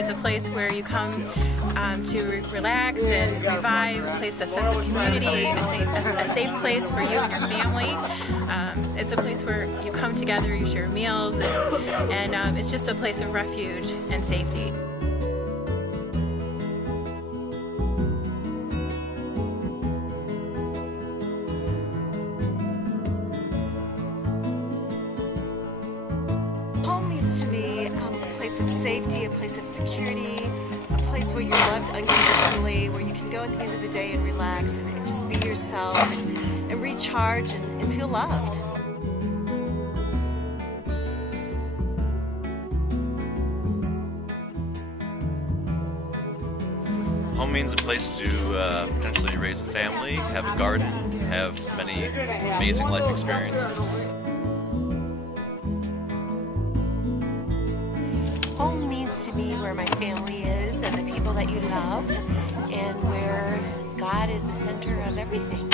is a place where you come to relax and revive, a place of sense of community, a safe place for you and your family. It's a place where you come together, you share meals, and it's just a place of refuge and safety. Home means to me a place of safety, a place of security, a place where you're loved unconditionally, where you can go at the end of the day and relax and just be yourself and recharge and feel loved. Home means a place to potentially raise a family, have a garden, have many amazing life experiences. Home means to me where my family is and the people that you love, and where God is the center of everything.